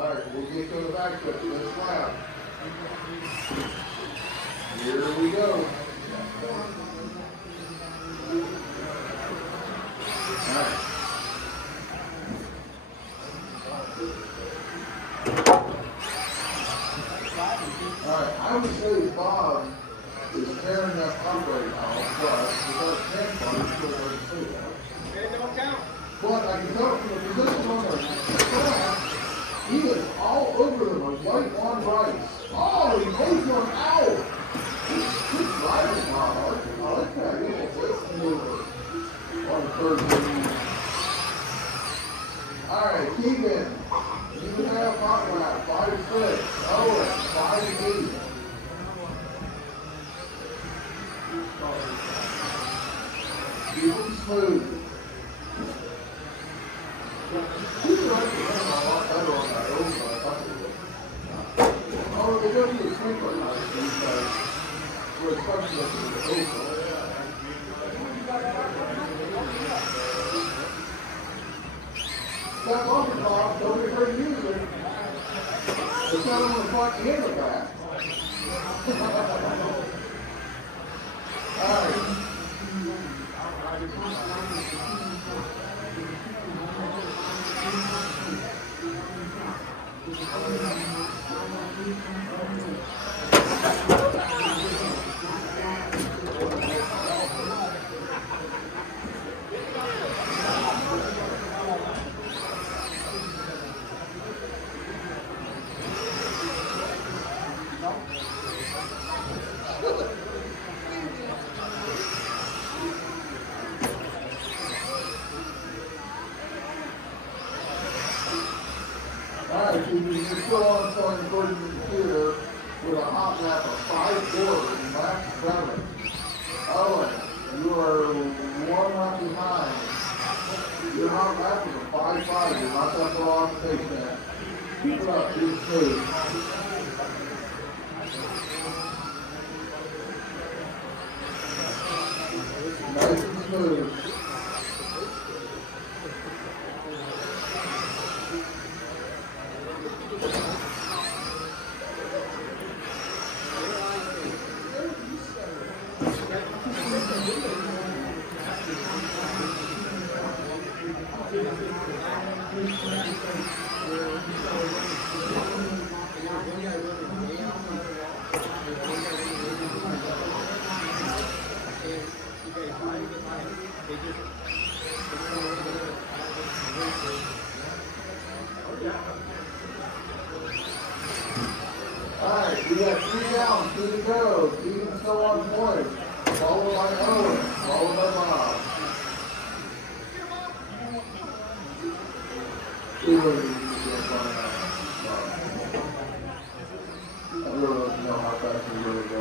Alright, we'll get to the back stretch this lap. Here we go. Alright. Alright, I would say Bob is tearing that pump right now, but without 10 bar, it's still hard to say that. Okay, don't count. But I can tell from the position on the track, he is all over them, like white on rice. Oh, he takes one out. He's driving now. I like that. He will take maneuver on the third green. All right, Keegan. You can have hot lap, 5-6. Owen, 5-8. Keep him smooth. He's right to him a lot better on that over. Oh, they don't need a sprinkler now, because we're expecting them to be over. That bumper car, don't be afraid to use it. It's not on the front and the back. All right. Alright, you're still on point according to the computer with a hot lap of 5-4 in lap 7. Owen, you are 1 lap behind. Your hot lap is a 5-5. You're not that far off the pace man. Keep it up, keep it smooth. Nice and smooth. Alright, we have 3 down, 2 to go. Keaton still on point. Followed by Owen, followed by Bob. I really don't know how fast we really go.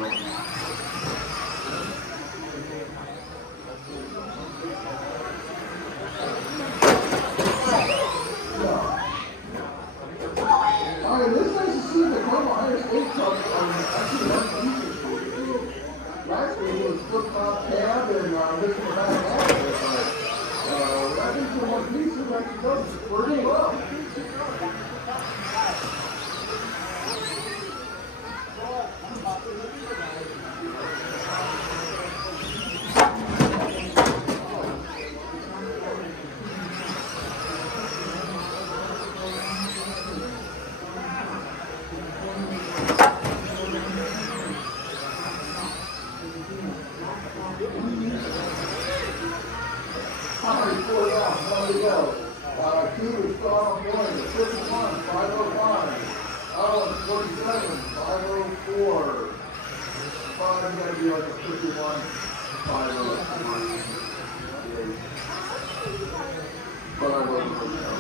Alright, this nice to see the Coma Higher State Cup actually run features for you. Last week it was flip top cab and lifting the back half of it. I think for one piece it actually does pretty well. Alright, 4 down, 1 to go. Cooper's still on point, 51, 505. Allen, 47, 504. Probably going to be like a 51, 504. But I wasn't really sure.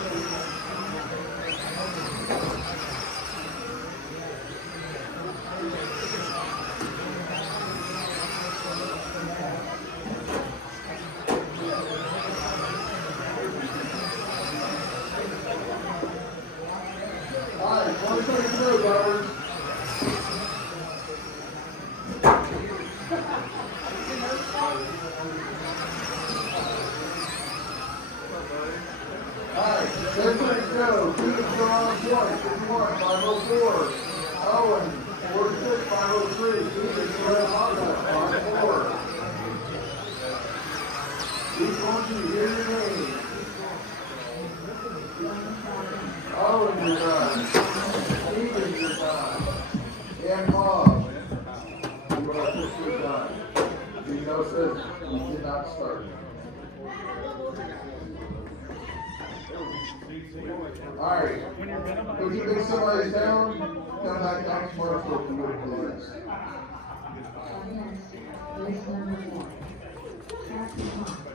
Alright, 1 second to go, Robert. Alright, 10 seconds to go. Keep it strong, 20, 51, 504. Owen, 46, 503. Stephen, Red Hawkeye, 54. Each one of you, hear your name. Owen, you're done. Stephen, you're done. And Bob, you are officially done. Dino says you did not start. Alright, if you think somebody's down, come back next month for the would please. List number 4.